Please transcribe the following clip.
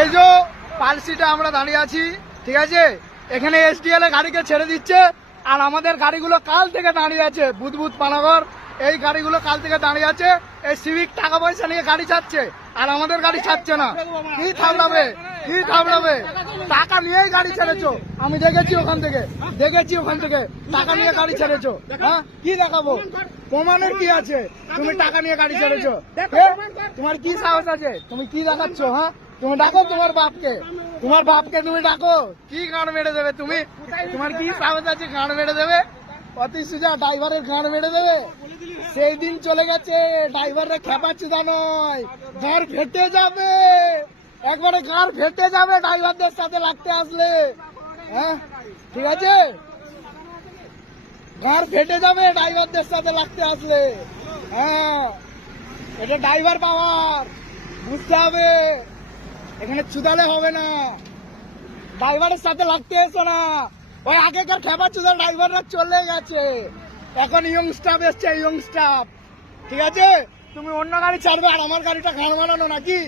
এই যে পালসিটা আমরা দাঁড়িয়ে আছি, ঠিক আছে, এখানে এসডিএল এ গাড়িকে ছেড়ে দিচ্ছে আর আমাদের গাড়িগুলো কাল থেকে দাঁড়িয়ে আছে। বুধবুধ পানাগড় এই গাড়িগুলো কাল থেকে দাঁড়িয়ে আছে। এই সিভিক টাকা পয়সা নিয়ে গাড়ি ছাড়ছে আর আমাদের গাড়ি ছাড়ছে না। কি থামলাবে, কি থামলাবে? টাকা নিয়েই গাড়ি ছেড়েছো, আমি দেখেছি ওখান থেকে, টাকা নিয়ে গাড়ি ছেড়েছো। হ্যাঁ, কি দেখাবো? প্রমাণের কি আছে? তুমি টাকা নিয়ে গাড়ি ছেড়েছো, তোমার কি সাহস আছে? তুমি কি দেখাচ্ছ? হ্যাঁ, তুমি ডাকো তোমার বাপকে, তুমি ডাকো। কি গাঁড় মেরে দেবে তুমি? তোমার কি সাহস আছে গাঁড় মেরে দেবে? অতি সোজা ড্রাইভারের গাঁড় মেরে দেবে। সেই দিন চলে গেছে, ড্রাইভারের খেপাচুদা নয়, গাঁড় ফেটে যাবে, একবারে গাঁড় ফেটে যাবে ড্রাইভারদের সাথে লাগতে আসলে। হ্যাঁ, ঠিক আছে, গাঁড় ফেটে যাবে ড্রাইভারদের সাথে লাগতে আসলে। হ্যাঁ, এটা ড্রাইভার পাওয়ার, বুঝতে হবে। এখানে চুদালে হবে না, ড্রাইভারের সাথে লাগতে এসো না। ওই আগেকার খেপা চুদা ড্রাইভাররা চলে গেছে, এখন ইয়ং স্টাফ এসছে, ইয়ং স্টাফ। ঠিক আছে, তুমি অন্য গাড়ি ছাড়বে আর আমার গাড়িটা ঘাড় মারানো নাকি?